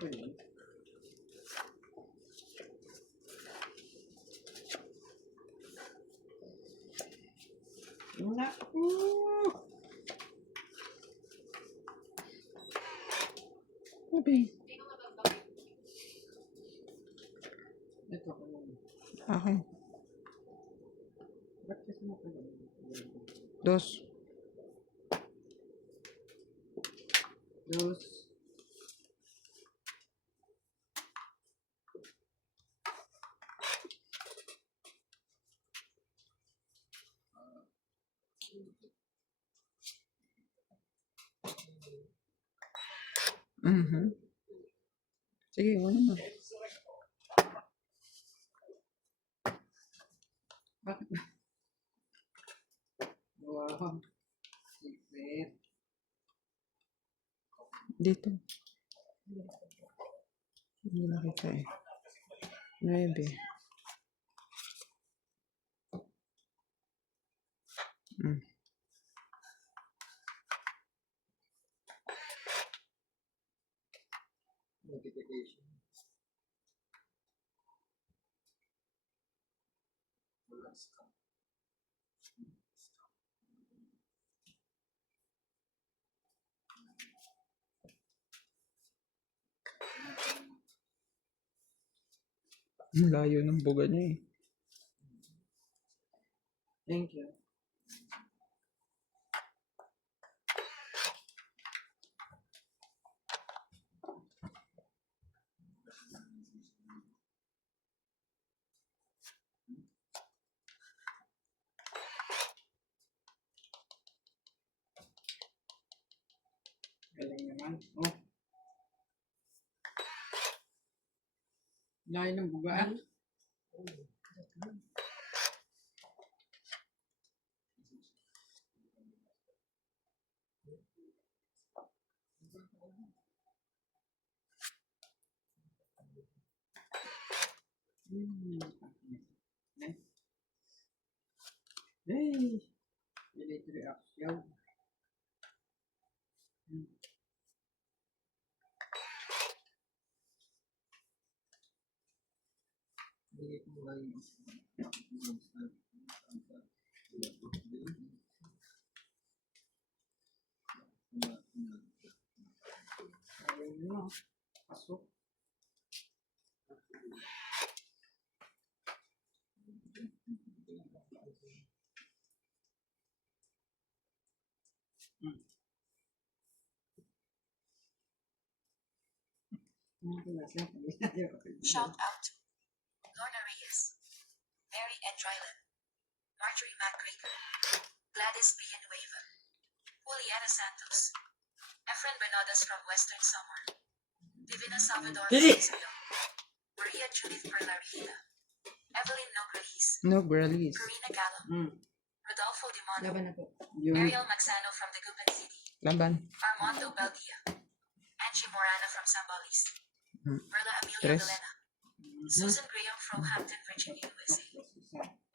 ba yun? Naku! Okay. Ito ko lang. Okay. Ba't kasi mo ko lang? Dos. Dos. Sige, ano na. Bakit? Wow. Secret. Dito. Hindi nakita eh. 9. Notification. Ang layo ng buga niya eh. Thank you. Galing naman. Oh. Layo ng bugaan. Hey! Delete reaction. Delete mo lang yung ayun mo. Pasok. Shout out to Lorna Reyes, Mary N. Dryland, Marjorie McGregor, Gladys Villanueva, Juliana Santos, Efren Bernadas from Western Samar, Divina Salvador Francisco, Maria Judith Perlarita, Evelyn Nograles, Nograles. Karina Gallo, Rodolfo Dimano, Laban na po. Yun. Ariel Maxano from Dagupan City, Laban. Armando Baldia, Angie Morana from Zambales, Merla Amelia Tres. Villena, Susan Graham from Hampton, Virginia, USA,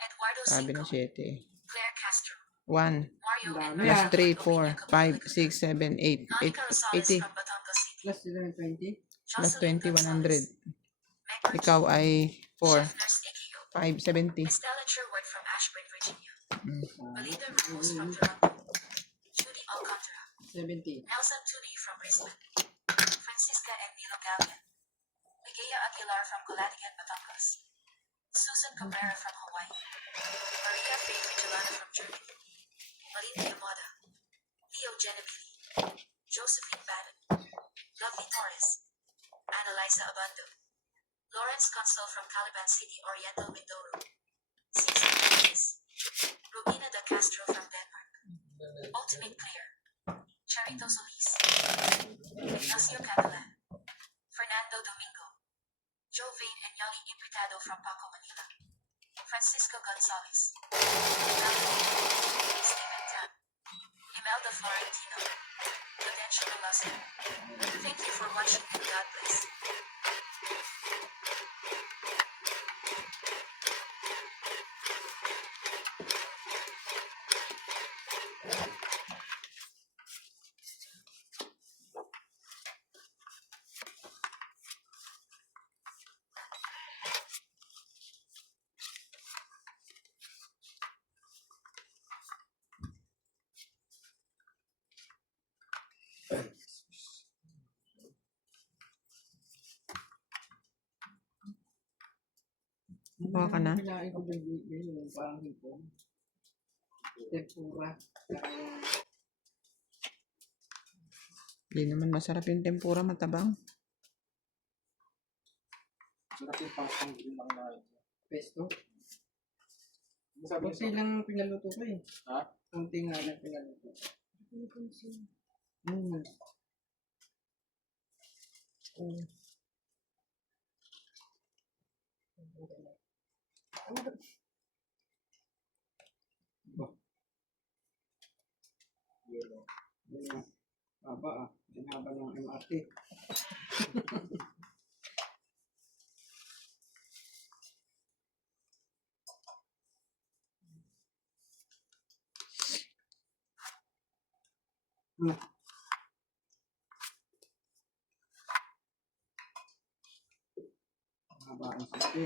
Eduardo Sabi na Cinco, 7 eh. Claire Castro, 1 Mario and plus Yeah. 3, 4, 5, 6, 7, 8, Monica Rosales 80 from Batangas City, Plus 1120. plus Jocelyn 20, 100. Gonzalez, Meg Ikaw ay 4, Chef Nurse AKO, 5, 70. Estella Sherwood from Ashburn, Virginia, Belinda Ramos from Mm. Toronto, Judy Alcantara, 70. Nelson Tuni from Brisbane, Francisca and Nilo Gallian, Ligaya Aguilar from Calatigan, Batangas, Susan Cabrera from Hawaii, Maria Faye Vigilana from Germany, Malinda Yamada, Leo Genebili, Josephine Bannon, Lovely Torres, Annalisa Abando, Lawrence Consul from Caliban City, Oriental Mindoro, Cesar Reyes, Romina da Castro from Denmark, Ultimate Clear, Charito Solis, Ignacio Catalan, Fernando Domingo, Jovain and Yali Imputado from Paco, Manila, Francisco Gonzalez, Stephen Tan, Imelda Florentino, Gaudensio Velasco. Thank you for watching and God bless. Kuha ka na? Kailangan ko din yung parang hipon. Tempura. Saka yung Hindi naman masarap yung tempura, matabang. Sarap yung pastang green lang na yun. pesto. Sabi Kunti lang pinaluto ko eh. Ha? Kunti nga lang pinaluto. Hmm. Oh. Ba? Yun na. Haba ah. Ang haba ng MRT. Hmm. Ang haba ang sisi.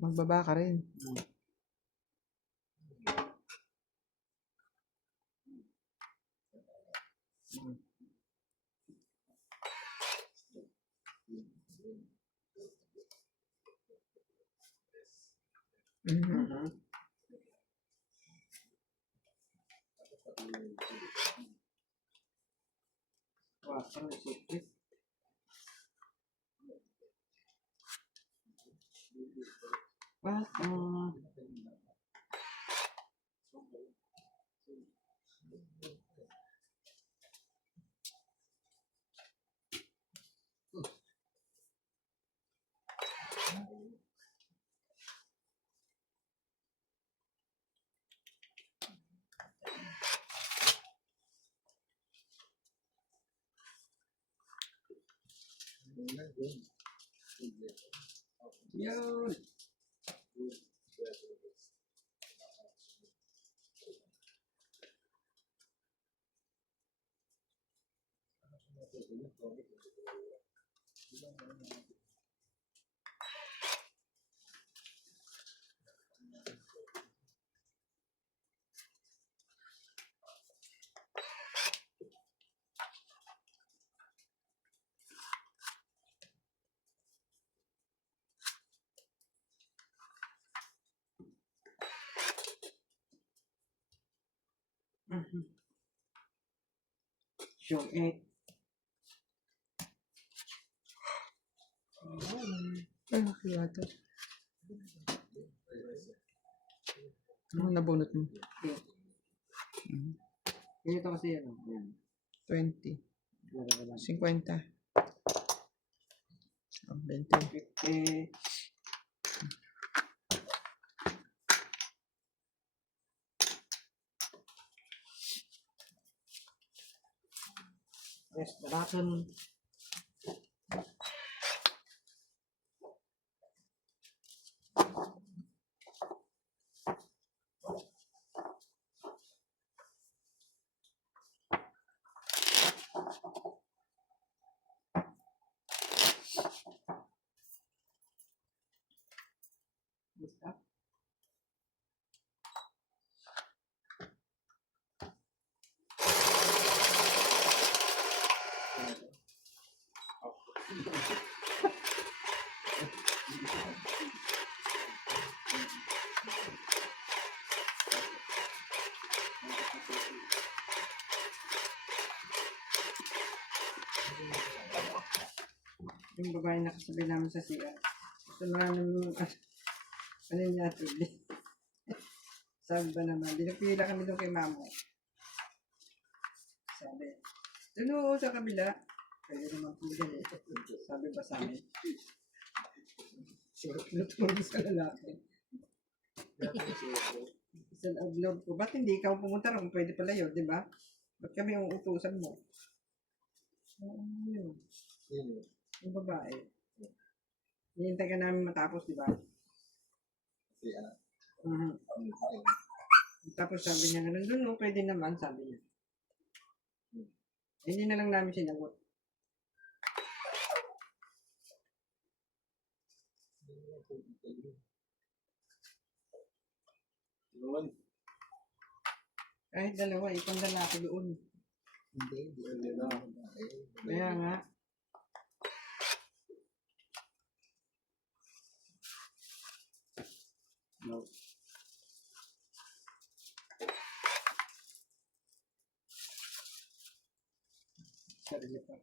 Magbaba ka rin. Hmm. Hmm. Mhm. Wah, parang sisi. Wah, yun. Sure, eh. Ay, water. Ano nabunot mo? Okay. Mhm. Ganito kasi yan. Yan. 20. Lagay ko lang. 50. Oh, 20. 50. Restaurant. Basta. Yung babae na kasabi namin sa CR. Gusto na namin ano yung natuli. Sabi ba naman, dinapila kami doon kay mamo. Sabi, doon oo sa kabila. Kaya naman po dyan eh. Sabi ba sa amin? Tinuturo sa lalaki. Sa loob ko, ba't hindi ikaw pumunta rin kung pwede pala yun, di ba? Ba't kami ang utusan mo? Ano yun? Yung babae. Hinihintay ka namin matapos, di ba? Mhm. Tapos sabi niya, nandun no, pwede naman, sabi niya. Hindi na lang namin sinagot. Yun. Kahit dalawa, ipang lalaki doon. Hindi na. Kaya nga. No. Sarili pa.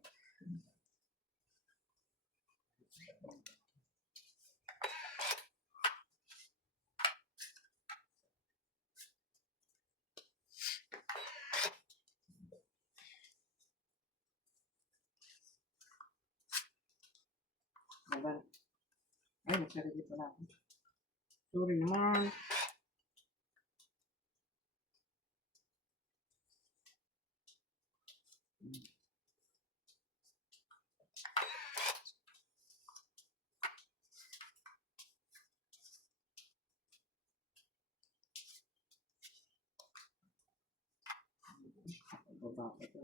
Diba? Ay, nagsarili pala ako. Sorry naman. Baba ko to.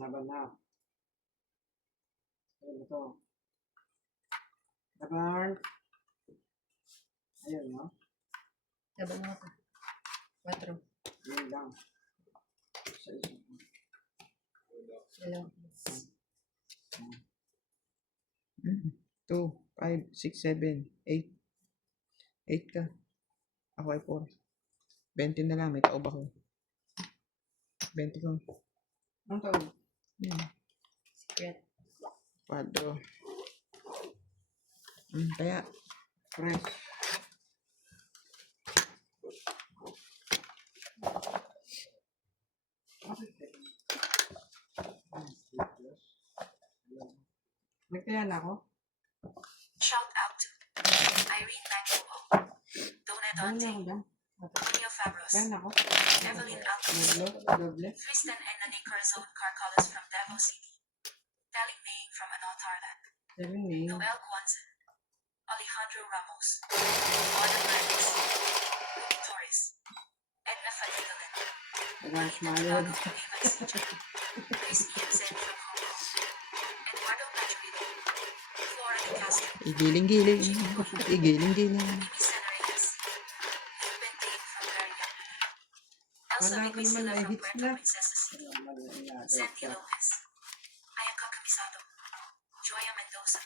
Laban na. Ano to? Laban. Ayun, no? Laban mo ka. 4. Yun lang. Sa isa. Dalawa. 2, 5, 6, 7, 8. 8 ka. Ako ay 4. 20 na lang. May taob ako. 20 ko. Ang taon? Yan. Secret. 4. Kaya. Press. Nagkaya na ako? Shout out to Irene Manguo, Dona Ano na Dante, ako dyan? Tonio Fabros, Kaya na ako? Evelyn Alcos, Doble? Tristan and Nani Corazon Carcalas from Davao City, Taling May from Anotarland, 7 May. Noel Guanzon, Alejandro Ramos, Arna Maris, Ruby Torres, Edna Fadigalan, Nag-art Marita malod. Tabago from Evan CJ, Chris Ian Zen from Hong Kong, Eduardo Pachuilo, Flora de Castro, Igiling-giling. Igiling-giling. Mimi Senarez, Ruben Dane from Darien, Elsa Wala ko naman Vigrisila ay from hits Puerto na. Princesa City, Santi Lopez, Ayaka Camisado, Joya Mendoza,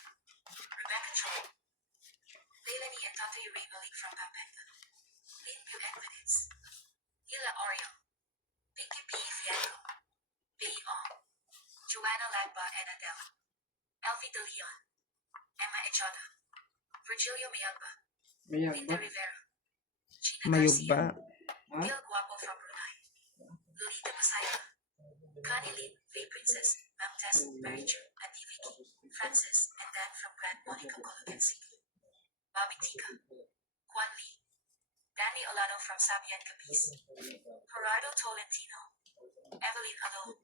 Rebecca Chong, Leilani and Tatay Ray Malik from Pampanga, Lynn Bu Equities, Hila Oreo, Pinky P. Fianco, Billy Ong, Joanna Lagba and Adela, Elvi De Leon, Emma Echada, Virgilio Mayagba, Mayag Linda ba? Rivera, Gina Mayog Garcia, ba? Ha? Gil Guapo from Brunei, Lolita Pasaya, Connie Lin, Faye Princess, Ma'am Tess, Mary Chu, Auntie Vicky, Francis, and Dan from Grand Monica Colocan City, Bobby Tika, Juan Lee, Danny Olano from Sabian Capiz, Gerardo Tolentino, Evelyn Alone,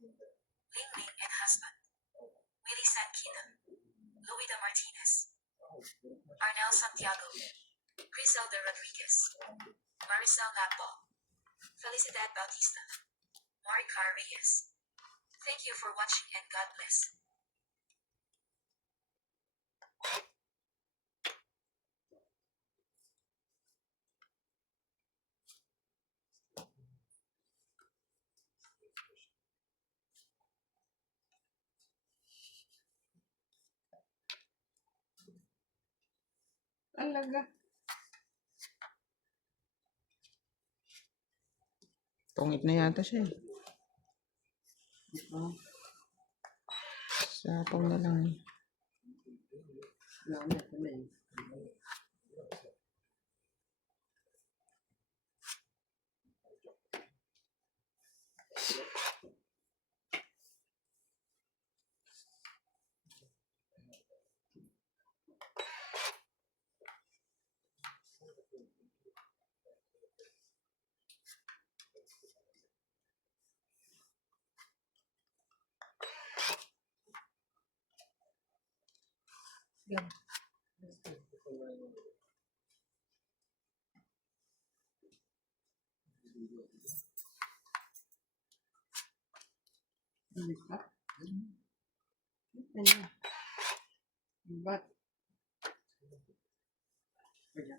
Ling Ling and husband, Willie Sankina, Luida Martinez, Arnel Santiago, Griselda Rodriguez, Maricel Lagbo, Felicidad Bautista, Maricar Reyes. Thank you for watching and God bless. Talaga. Tungit na yata siya eh. Oh, Sapaw na lang eh. wala na ito na eh. Gab. Hindi pa. Ano? Ba't? Kaya.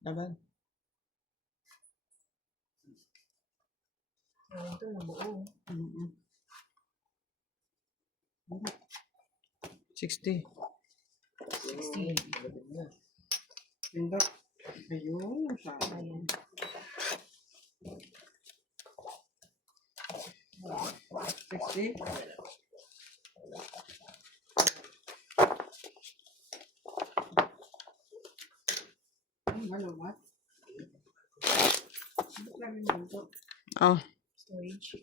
Laban. Ito nabuo. 60. 60. Pindot. Ayun, sayang. Ayan. 60. Malumat. Ba't lagi mo ito? Oh, Storage.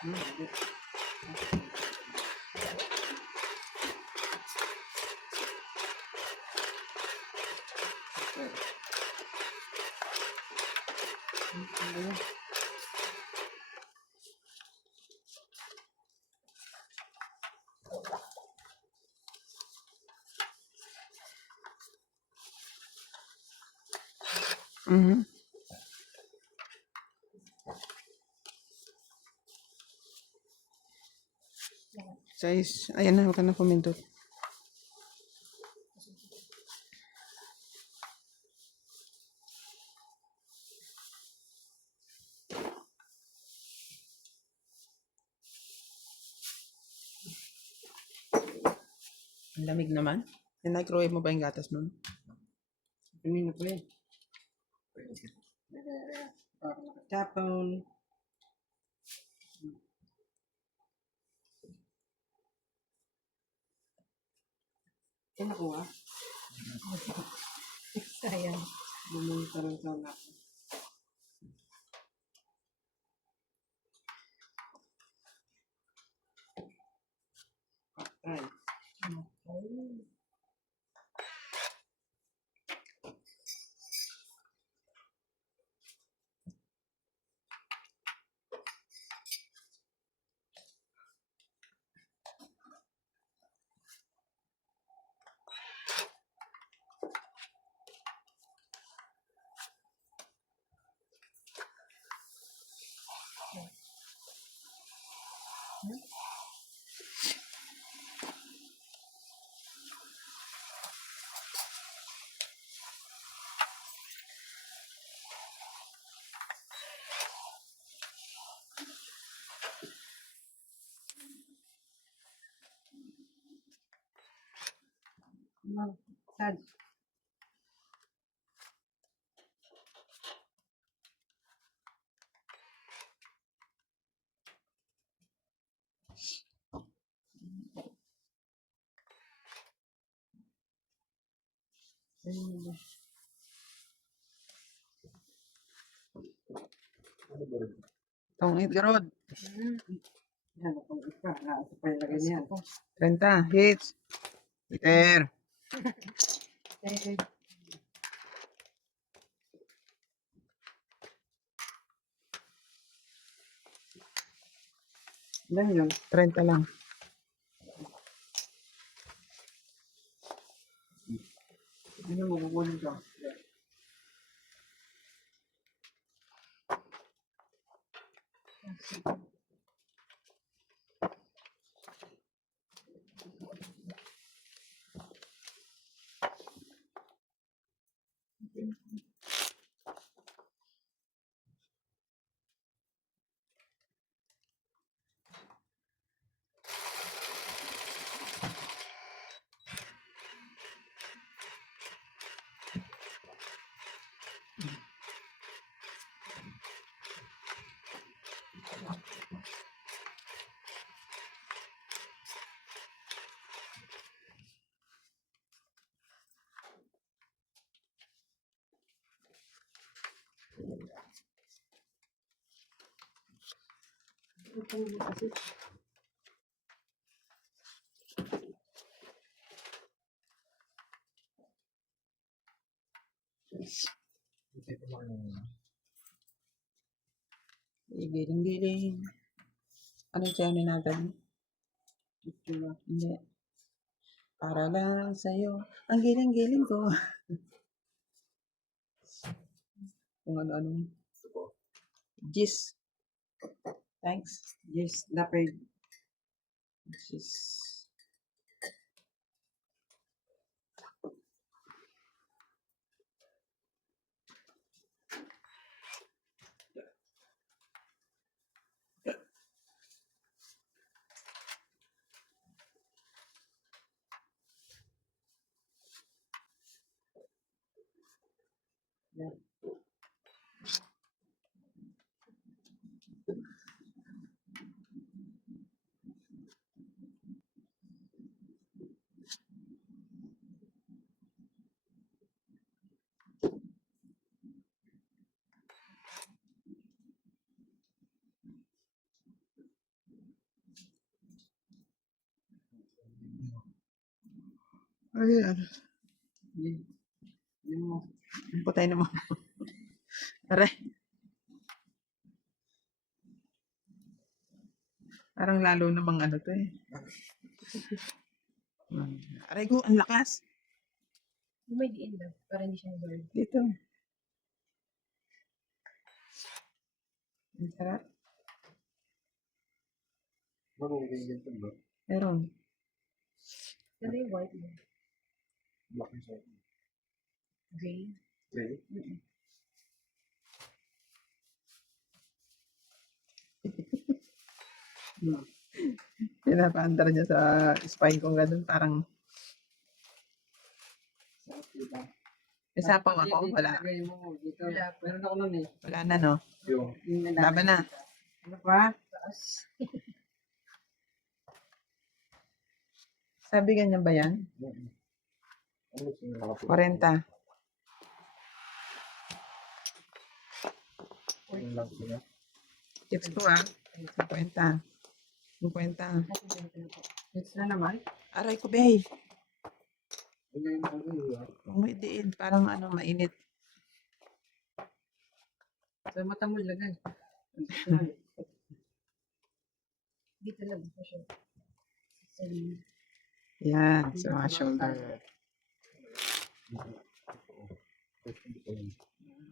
Hindi. Ayun. mhm. Size. Ayan na, huwag ka na pumindot. Ang lamig naman. I-microwave mo ba yung gatas mo? Kanina pa yun. Nakatapon. Ito nakuha. Sayang. Bumunta rin sa anak. Patay. Sad. Tongit, Garod. Yan, kung isa. Ito pa yung lagay niyan. 30. Hits. Peter. Ilan yun? 30 lang. Ano mo kukunin ka? Giling-giling. Ano yung sayo ni natin? Hindi. Para lang sa'yo. Ang giling-giling ko. Kung ano-ano. Gis. Thanks. Yes, dapat. This is... Ayan. Yung mo. Putay naman. Aray. Parang lalo namang ano to eh. Aray ko, ang lakas. May diin lang. Para hindi siya mag-burn. Dito. Ang sarap. Marunong yung ganito ba? Meron. Pero yung white mo. Black yung sa'yo. Gray. Okay. Pinapaandar niya sa spine ko ganun. Parang Sarap, diba? may sapaw ako. Dito, Wala. lagay mo dito. Wala. Meron ako nun eh. Wala na no. Yung Yung Laban na. Ano pa? Taas. Sabi ganyan ba yan? ano gusto nyo nakapunta? 40. Yung lang sila. Tips ko ah. 50. 50. Next na naman. Aray ko, bay. Yung ano yun. Umidiin. Parang ano, mainit. Sa mata mo ilagay. Dito lang po siya. Sa linya. Yan. Sa mga shoulder.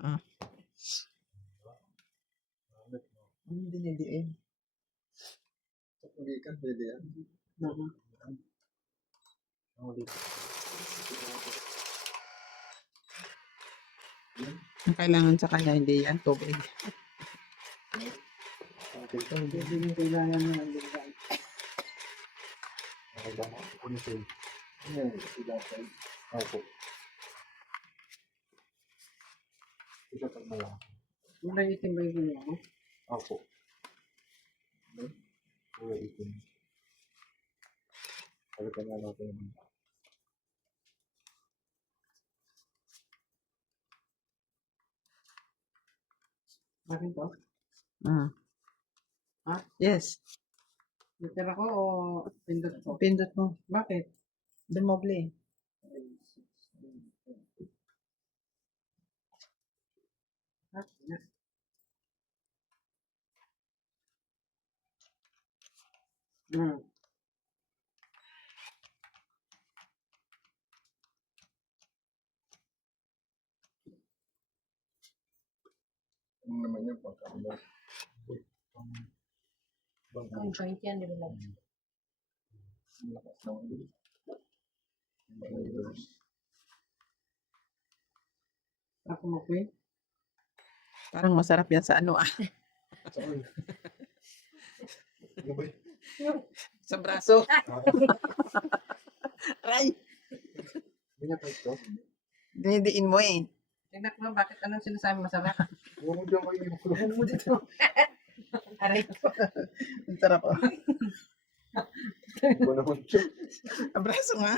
Ah. Ano dinidiin? Hindi ka, pwede yan. Ang ulit. Ang kailangan sa kanya, hindi yan. Tubig. Hindi yung kailangan mo ng lagay. Okay lang ako. Ulitin. Yan, sila tayo. Opo. Ito pag malaki. Kulay itim ba yung gulo mo? Opo. Kulay itim. Palitan nga natin yung Bakit to? Ah. Ha? Yes. Liter ako o pindot ko? Pindot mo. Bakit? Dumoble. Hmm. ano naman yung pagkakala. Ang joint yan, di ba lang? Ang lakas ng ulit. Layers. Ako mo, Queen? Parang masarap yan sa ano ah. Saan? Ano ba yun? Sa braso. Aray. Hindi na pa ito. Dinidiin mo eh. Tingnan ko lang bakit anong sinasabi masarap. Huwag mo dyan kayo yung kulong mo dito. Aray ko. Ang sarap oh. Iba naman siya. Ang braso nga.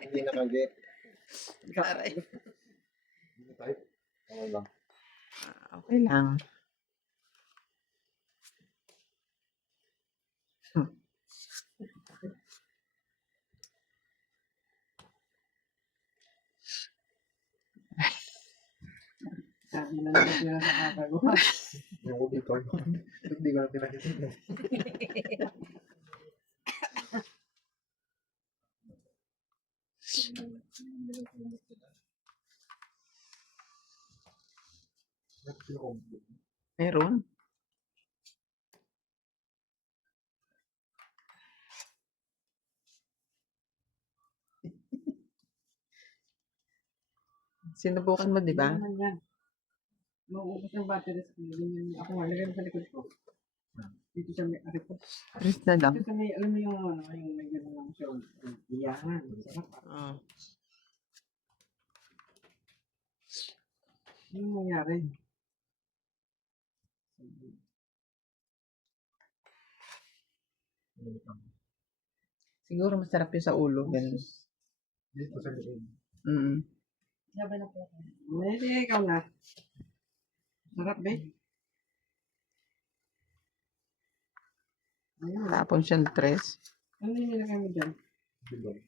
Hindi nakagit. Aray. Hindi na tayo. Okay lang. Okay lang. Sabi na lang sila sa kakagawa. Yung auditor. Hindi ko na pinakita. Meron. Sinubukan mo, di ba? Ano naman yan? Mauubos ng batteries ko. Ganyan. Ako nga, lagay mo sa likod ko. Dito sa may, ari ko. Chris na lang. Dito sa may, alam mo yung, ano, yung may gano'n lang siya. Iyangan. Sarap. Ah. Ano nangyari? Siguro masarap yung sa ulo. Ganun. Dito sa loob. Mm. Laban na po ako. Hindi, ikaw na. Sarap, be. Ayun. Tapon siyang tres. Ano yung nilagay mo dyan? Bilog.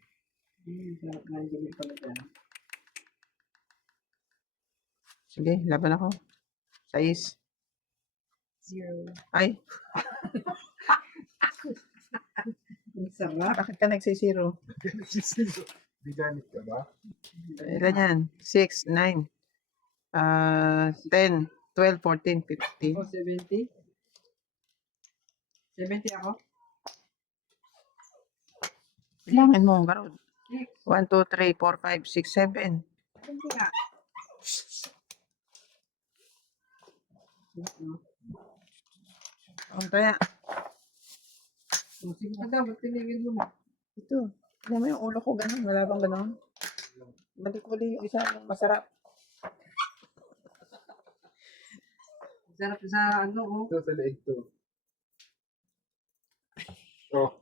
Sarap na yung gabi pala dyan. Sige, laban ako. 6. 0. Ay, Ang sarap. bakit ka nagsisiro? Di ganit ka ba? Ilan yan? 6, 9, 10, 12, 14, 15. Ako, 70. 70 ako. Bilangin mo, Garod. 6. 1, 2, 3, 4, 5, 6, 7. Hindi nga. Ang kaya, Sige ka daw, ba't tinigil mo na? ito. Alam mo yung ulo ko, ganun. Wala bang ganun? Malikuli yung isa, yung masarap. Sarap sa ano, oh. Ito sa leeg to. Oh.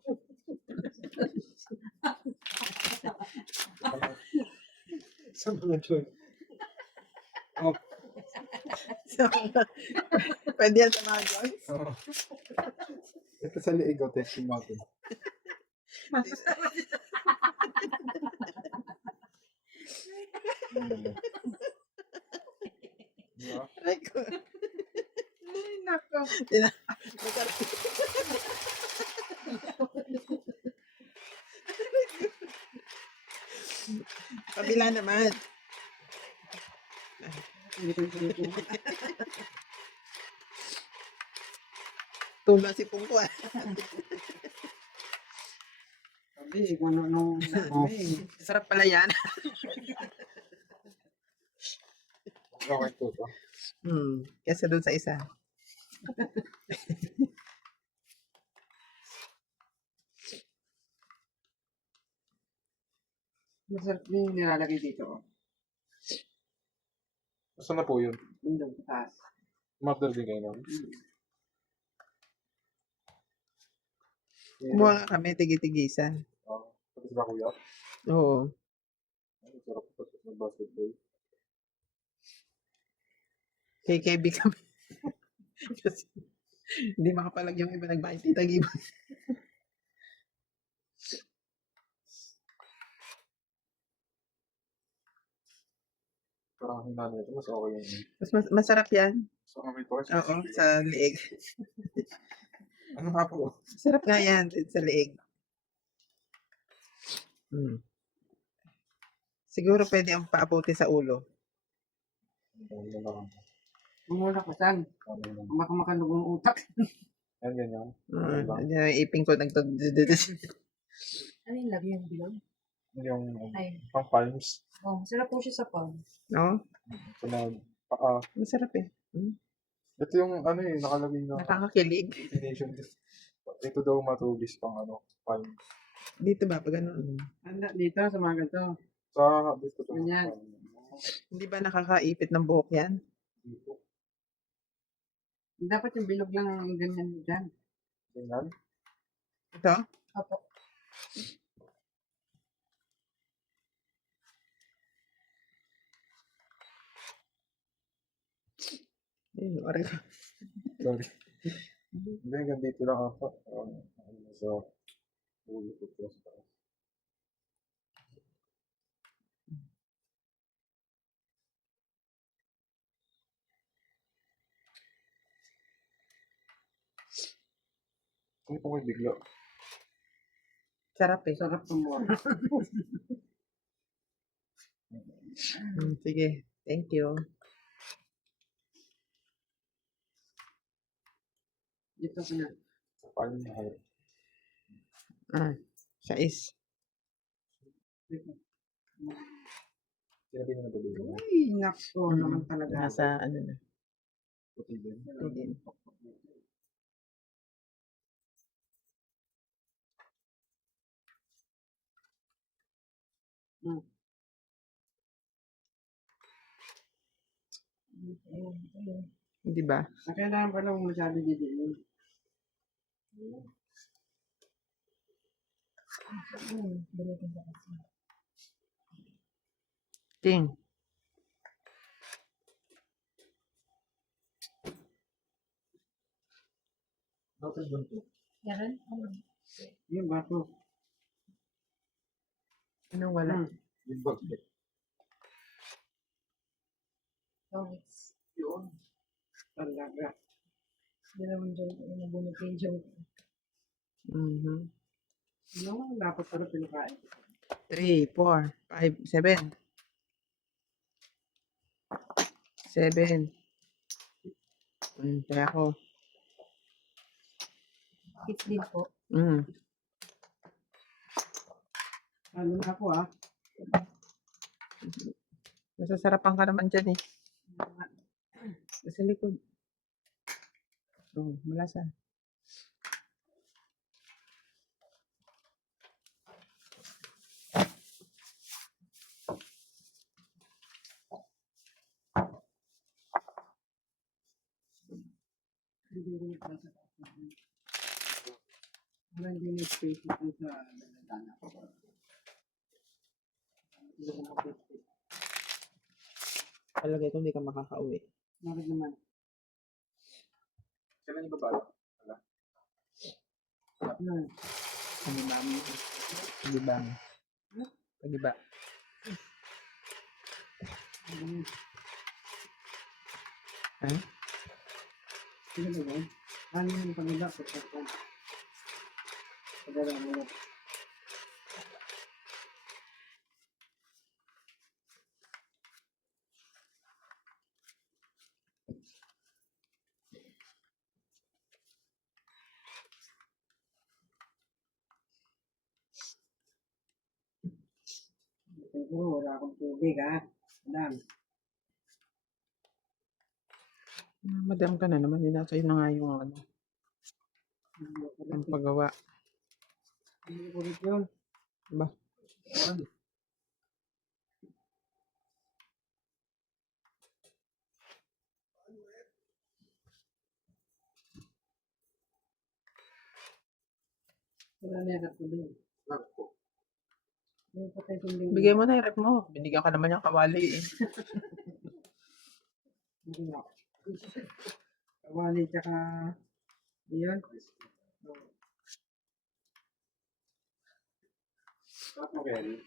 Saan ba yun? Oh. So, pwede yan sa mga joints. Oh. Ito sa leeg ko, testing natin. Diba? Ay, ko. Ay, nako. Kabila naman. Tula si Pungko. Sabi, kung ano, sabi. Sarap pala yan. Okay to to. Kesa doon sa isa. Masarap din yung nilalagay dito, oh. Saan na po yun? Yung doon, sa taas. Mother din kayo nun? Kumuha nga kami, tigi-tigisan. Pati sila kuya? Oo. Ang sarap pa sa basketball. KKB kami. Kasi hindi makapalag yung iba nagbayad titagi. Parang hina nito, mas okay yun. Masarap yan. So, okay to. Oo, sa liig. Ano nga po? Masarap nga yan sa liig. Siguro pwede ang paabuti sa ulo. Ano lang. Mumula ko saan? Ano lang. Baka makanugong utak. Yan, ganyan. Yung iping ko nagtod. Ano yung lagi yung bilog? Yung Ay. pang palms. Oh, masarap po siya sa palm. No? Sunod. Paa. Masarap eh. Ito yung ano eh, nakalagay na Nakakakilig. destination. Ito daw matubis pang ano, palms. Dito ba? Pag ano? Anda, dito, sa mga ganito. Sa dito to. Ganyan. Hindi ba nakakaipit ng buhok yan? Dito. Dapat yung bilog lang ang ganyan dyan. Ganyan. Ito? Opo. Ayun, oray ko. Sorry. Hindi, hanggang dito lang ako. So, ulo ko to. Ano po may bigla? Sarap eh. Sarap kumuha. Sige. Thank you. Dito ko na. Palm na kayo. 6. Dito. Sinabi na nababili mo. Uy, nako naman talaga. Nasa ano na. Puti din. Ito din. Hmm. Di ba? Kailangan pa lang masyado didiin. Balikin ko kasi. Ting. Bakit ba ito? Yaran? Yung bato. Anong wala? Hmm. Yung bag. Tonics. Yun. Talaga. Hindi naman joke. Nabunot yung joke. Mhm. No, dapat pala pinakain. 3, 4, 5, 7. 7. Kaya ako. Hits din po. Ano na ako Nasasarapan ka naman dyan eh. Sa likod. Malasa. Hindi ko nagsasapak. Wala hindi na space ito sa dala ko. Hindi ko mapit. Talaga ito hindi ka makakauwi. Bakit naman? Kailan yung babala? Ano? Pagiba mo. Pagiba mo. Pagiba. Ha? Ano ba yun? Ano yung pagila ko? Pagala mo. Siguro wala akong tubig Madam. Madam ka na naman. Nasa na nga yung ano. Ang paggawa. Hindi ko ulit yun. Diba? Wala na yung tubig. Bakit po? Yung patay tubig. Bigay mo na yung rep mo. Binigyan ka naman yung kawali eh. Hindi na. Kawali tsaka yun. Bakit mo kaya rin?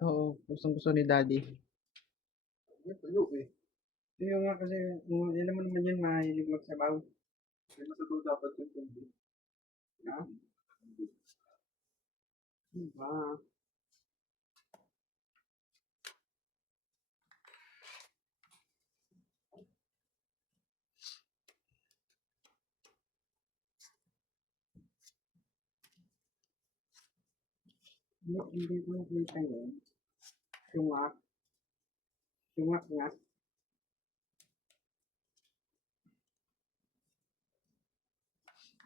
Oo. Gustong gusto ni daddy. May tuyo eh. Yung nga kasi, yun naman naman yun, mahilig magsabaw. May masabaw dapat yung tumbling. Diba? Hindi ko nakita yun. Sumak. Sumak nga.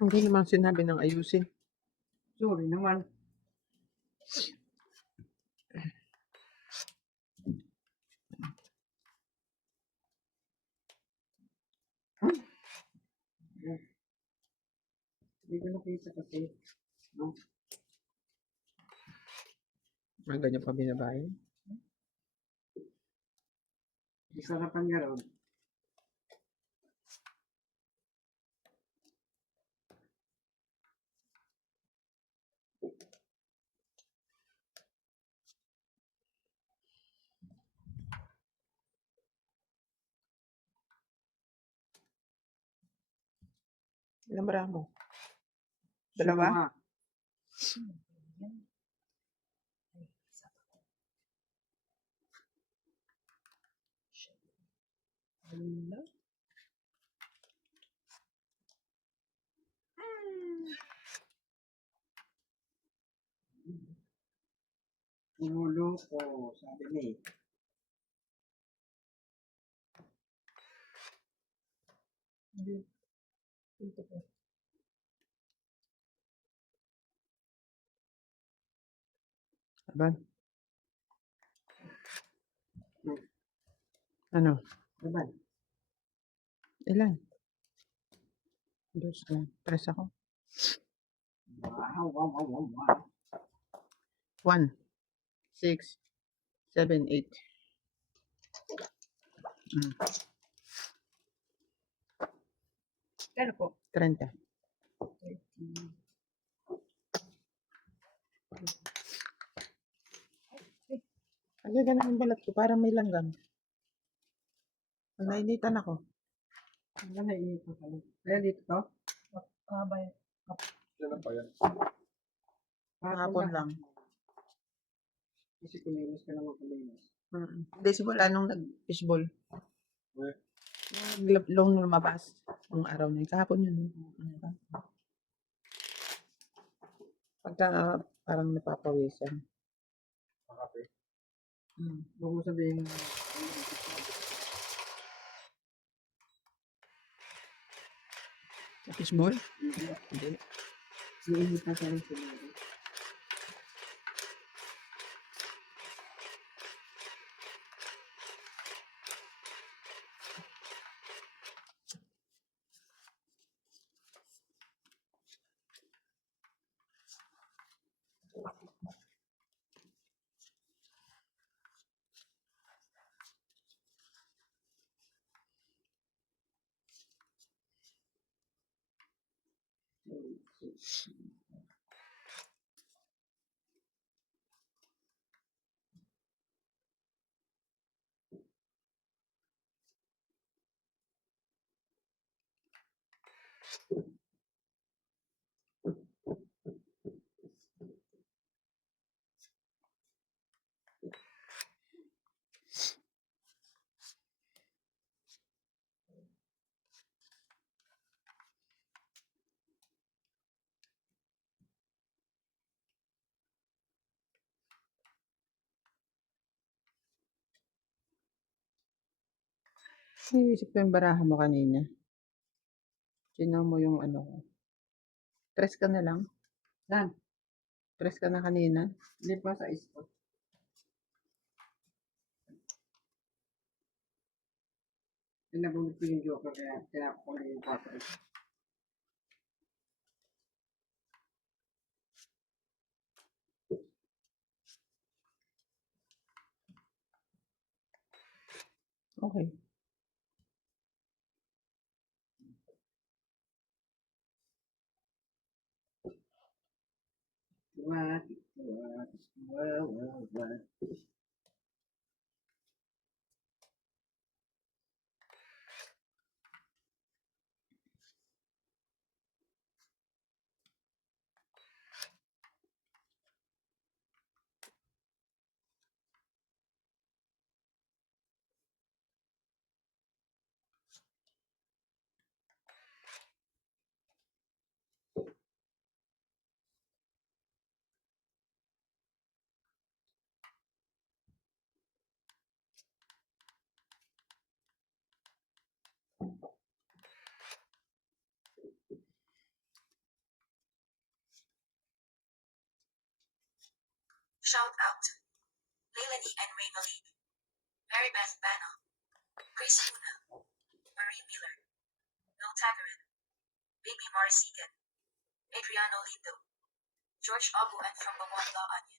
Hindi naman sinabi ng ayusin. Sorry naman. Hindi ko nakita kasi. No? Ang ganyan pa binabae. Isarapan nga ron. Ilang bara mo? Dalawa? Hello? Ulo. ko, sabi ni. Hindi. Ito po. Aban. Ano? Diba? Ilan? Dos lang. Tres ako. Wow, wow, wow, wow, wow. 1, 6, 7, 8. Kano po? 30. Ang ganda ng balat ko. Parang may langgam. Nainitan ako. Ano na init ko pala? Kaya dito to? Mahaba yan. Kailan pa yan? Kahapon lang. Kasi kumilos ka naman kumilos. Hindi, simula nung nag-fishball. Eh. Long lumabas. Nung araw na yun. Kahapon yun. Ano ba? Pagka parang napapawisan. Makape. Huwag mo sabihin Sa fishball? Hindi. Sinihit na sa rin siguro. Iisip ko yung baraha mo kanina. Sino mo yung ano ko. Tres ka na lang. Saan? Tres ka na kanina. Hindi pa sa isko. Pinabunod ko yung joker kaya tinapos ko na yung joker. Okay. What? What? Shout out. Leilani and Ray Malini. Mary Beth Bano. Chris Luna. Marie Miller. Noel Tagarin. Baby Marasigan. Adriano Lindo. George Abuan from Bawanda Onion.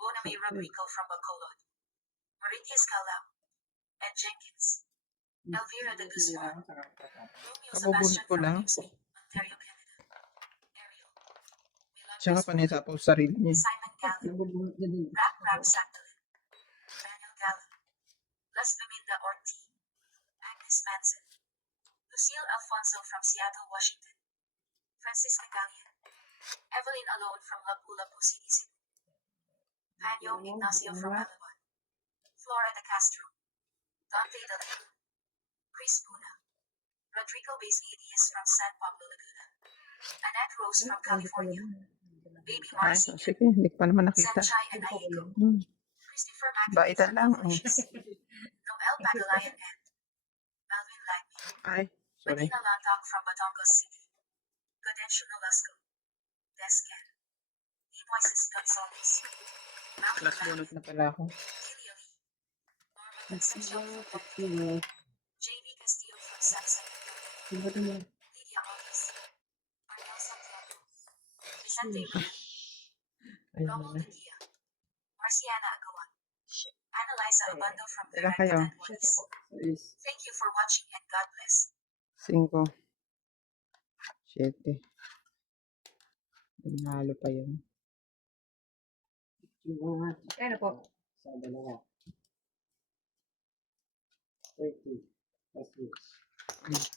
Boname Rodrigo from Bacolod. Mauritius Calao. Ed Jenkins. Elvira de Guzman. Romeo Kabubunot Sebastian ko from lang. Newsby, Ontario, Canada. Ariel. Siya nga panisa po sa sarili niya. Simon Gallen. Nabubunot na din. Rap Sandalin. Manuel Gallen. Les Beminda Orti. Agnes Manson. Lucille Alfonso from Seattle, Washington. Francisca Gallian. Evelyn Alone from Lapu-Lapu City, Cebu. Panyo Ignacio from Alabon. Flora de Castro. Dante de Leon. Chris Puna. Rodrigo Bazides from San Pablo, Laguna. Annette Rose from California. Baby Ay, Marcy. sige, hindi ko pa naman nakita. Sanchai and Aiko. Christopher Baitan McAfee lang. from Mauritius, Noel Pagalayan and Melvin Lagme, Ay, sorry. Manila Lantak from Batangas City, Gaudensio Nolasco, Descan, E. Moises Gonzalez, Malcolm Last bonus na pala ako. Gilia Lee, Norma Concepcion from Pampanga, J.B. Castillo from Samson, Lydia Alves, Arnel Santiago, Vicente Ria, Ayun Romulo na. Dia, Marciana Agawan, Annalisa Abando from Ilan kayo? Verandadan Juarez. Thank you for watching and God bless. 5. 7. Nanalo pa yun. Ano po? Sa dalawa. 30. Plus 6.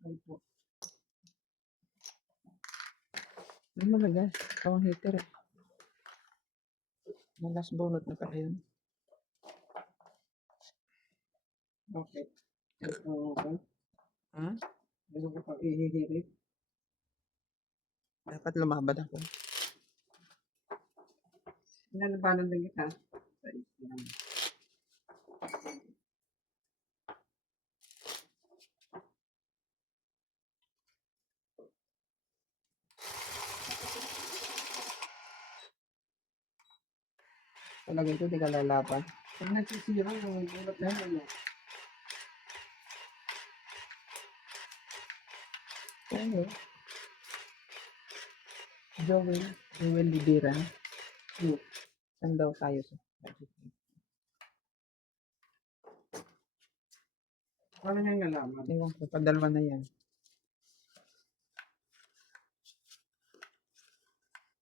Ay po. Ano malaga? Tawang hater eh. May last bonus na pala yun. Okay. Okay. Ha? Ano ko pang ihihirit? Dapat lumaban ako. Nalabanan din kita. Sa Islam. Talaga ito, di ka lalaban. Pag nagsisira, ang ulat na ano. Ano? Joel Libira. Saan daw tayo sa? Paano niya nalaman? Ewan ko, padalwa na yan.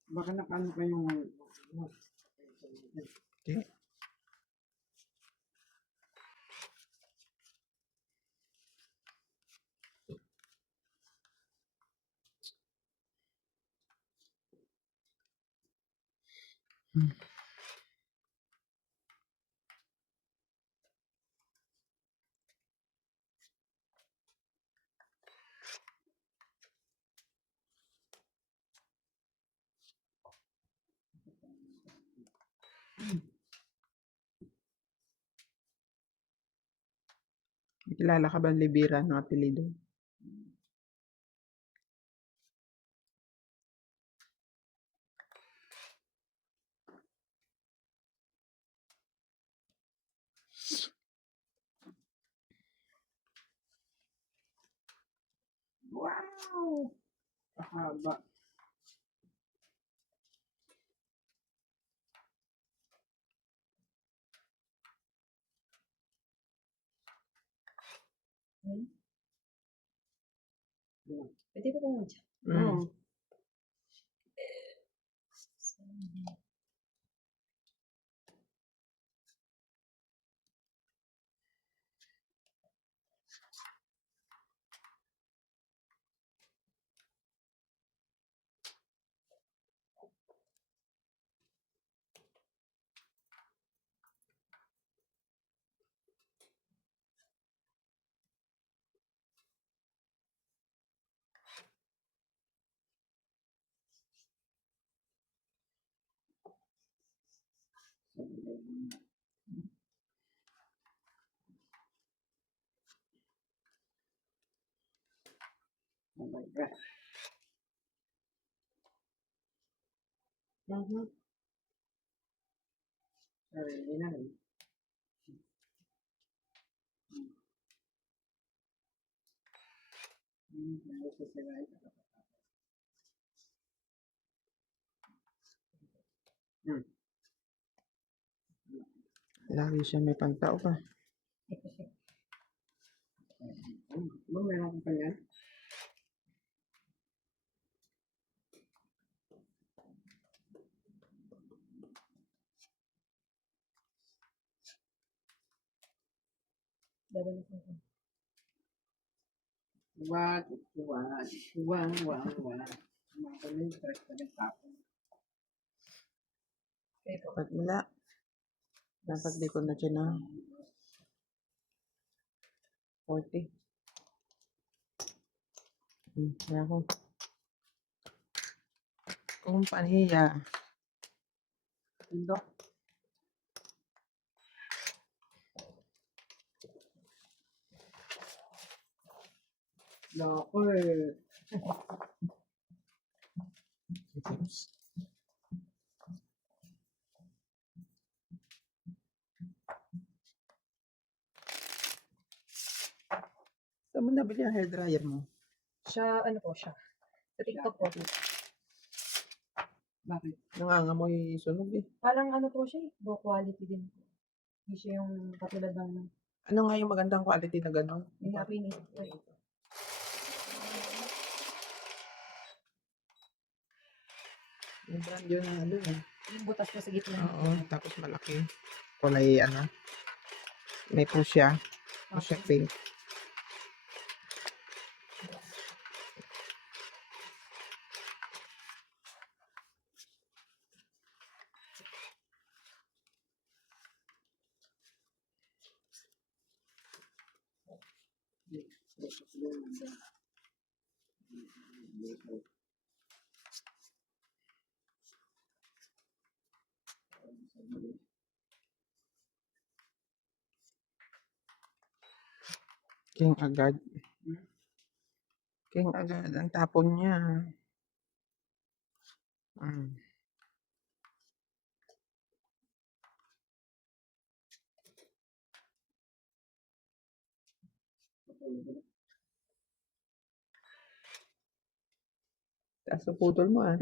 Baka nakano pa yung Okay. Kilala ka ba Libira ng apelido? wow! Kahaba. Pwede ko kung dyan. Oo. Oh my God. Sorry, hindi na rin. Nasisirain. Lagi siya may pantao ka. Ba, meron ko pa yan? Babalik ako. What? What? Mga kaming stress na rin tapon. Dapat wala. Dapat di ko na siya na 40. Kaya ako. Kompanya. Pindot. Naku eh. Saan mo nabili ang hairdryer mo? Siya, ano po siya? Sa TikTok po. Bakit? Nangangamoy sunog eh. Parang ano po siya, low quality din po. Hindi siya yung katulad ng Ano nga yung magandang quality na gano'n? yung nga pinisip ko eh. Yung brand yun na ano eh. Yung butas po sa gitna. Oo, tapos malaki. Kulay ano. May pusya. Pusya pink. King agad. King agad. Ang tapon niya. Taas sa putol mo ah.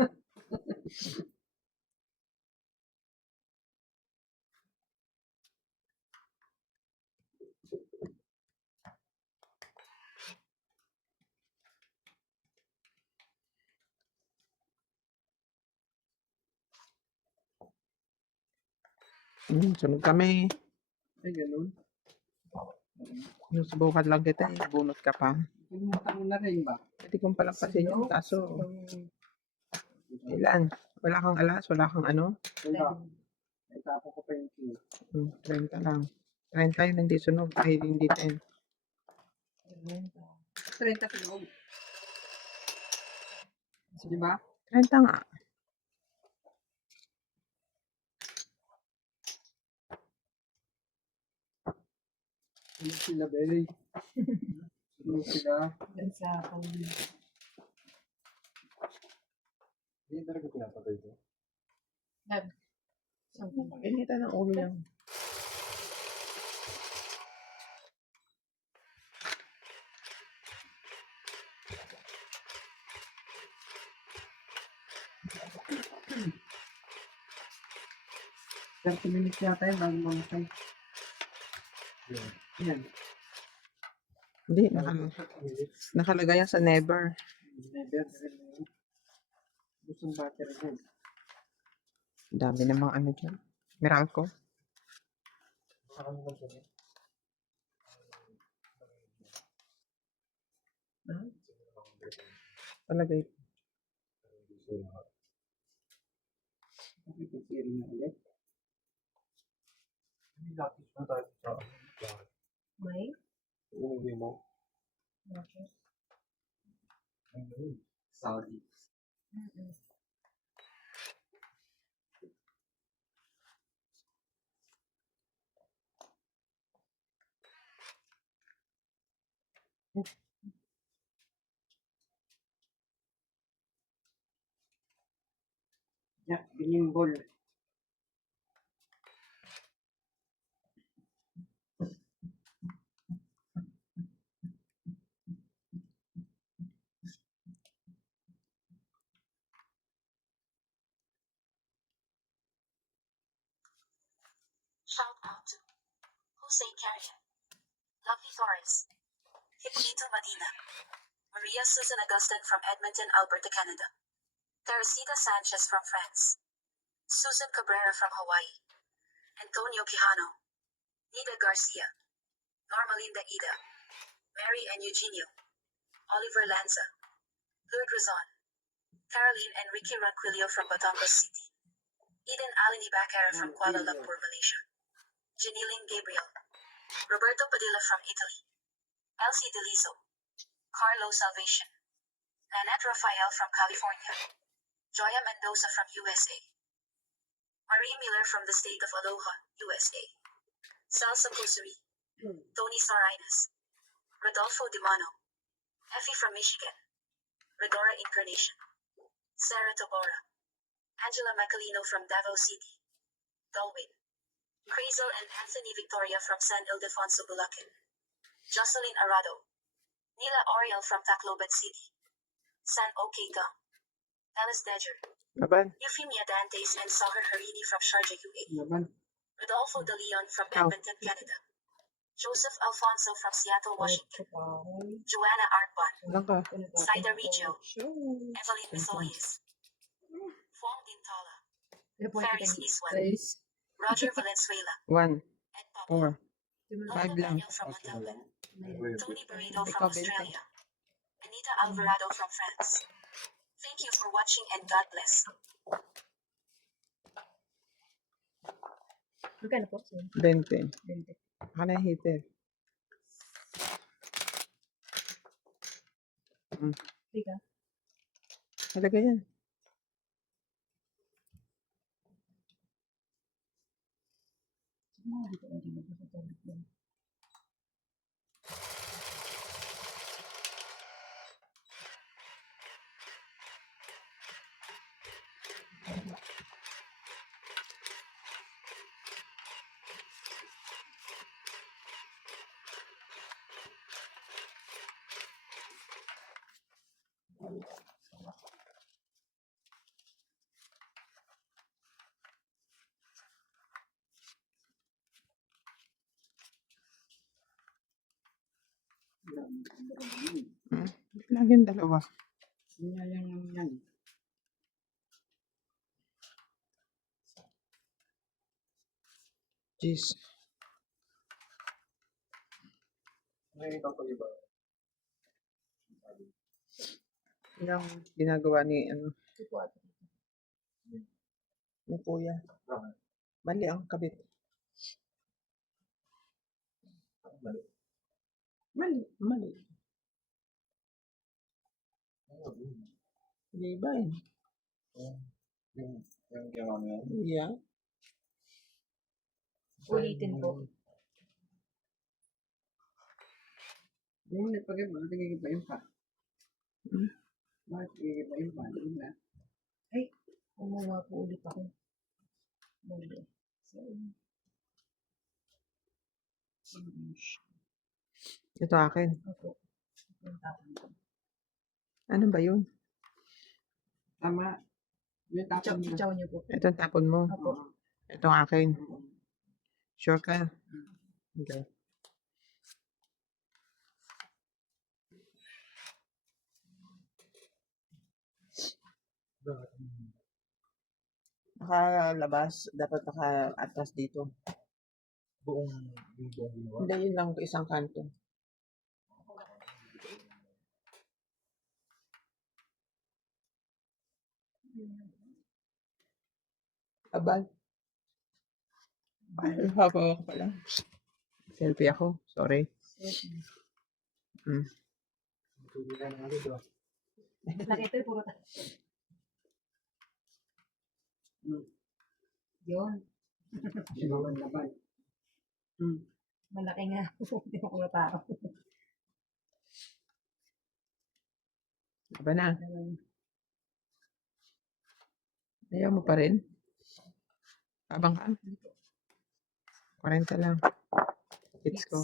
Sunog kami. Ay, ganun. Sinusubukan lang kita eh. Bunot ka pa. Pumunta mo na rin ba? Pwede kong palampasin yun. Kaso, ilan? Wala kang alas? Wala kang ano? Wala. Ay, tapo ko pa yung key. 30 lang. 30 yun hindi sunog. Ay, hindi 10. 30 kilo. Di ba? 30 nga. Ano sila, Berry? Ano sila? Yan sa kanila. Hindi talaga pinapatay ito. Initan ng ulo lang. Pero minutes yata yun bago mamatay. Yan. Hindi, nakalagay yan sa never. Never. Gustong battery yan. Dami namang ano dyan. Meralco. Palagay. Pagkikirin na ulit. Hindi lapis na tayo sa May? uwi mo. Okay. Saudi. Yeah, binimbol. Shout out to Jose Carrion, Lovely Torres, Hipólito Medina, Maria Susan Augustin from Edmonton, Alberta, Canada, Teresita Sanchez from France, Susan Cabrera from Hawaii, Antonio Quijano, Nida Garcia, Normalinda Ida, Mary and Eugenio, Oliver Lanza, Lud Razon, Caroline Enrique Ranquillo from Batangas City, Eden Alini Bacara from Kuala Lumpur, Malaysia, Janiline Gabriel, Roberto Padilla from Italy, Elsie Deliso, Carlo Salvation, Nanette Rafael from California, Joya Mendoza from USA. Marie Miller from the state of Aloha, USA. Salsa Pusuri. Tony Sarinas. Rodolfo Dimano. Effie from Michigan. Redora Incarnation. Sarah Tabora. Angela Macalino from Davao City. Dalwin. Crazel and Anthony Victoria from San Ildefonso, Bulacan. Jocelyn Arado. Nila Oriel from Tacloban City. San Okega. Alice Dejer. Laban. Euphemia Dantes and Sahar Harini from Sharjah, UAE. Laban. Rodolfo De Leon from Ikaw. Edmonton, Canada. Joseph Alfonso from Seattle, Washington. Kapal. Joanna Artban. Ilan ka? Saida Regio. Show. Evelyn Mitholius. Fong Dintala. Report Faris kita. Iswan. Guys. Roger Valenzuela. 1, Ed Pablo. 4. Lola Five lang. Daniel from Montalban. Tony Burrito Ikaw, from Benta. Australia. Anita Alvarado from France. Thank you for watching and God bless. Magkano po? So, 20. 20. Baka na heater. Tika. Talaga yan. Mga dito ang ginagawa ko. Laging dalawa. Yan yung yan. Jeez. Nakikita ko iba. Yung ginagawa ni, Tipo ato. ni Kuya. Bakit? Mali ang kabit. Mali. Mali. Mali. Oo, yun. Hindi ba eh? Yung ginawa mo yan. Yeah. Ulitin po. Yung nagpagay mo, nagigibayin pa. Hmm? Bakit nagigibayin pa? Hindi na. Umuha po ulit ako. Muli. So, Ito akin. ako. Yung tapon ko. Ano ba yun? Tama. Yung tapon mo. Chow niyo po. Ito ang tapon mo. Apo. Ito ang akin. Sure ka? Okay. Nakalabas. Dapat naka-atras dito. Buong ginawa. Hindi, yun lang isang kanto. Abal. Ay, haba ako pala. Selfie ako. Sorry. Tuloy na nga dito. Nakita puro ta. Yun. Laban. Malaki nga. Hindi ko puro tao. Aba na. Ayaw mo pa rin? Abang ka? 40 lang. Hits ko.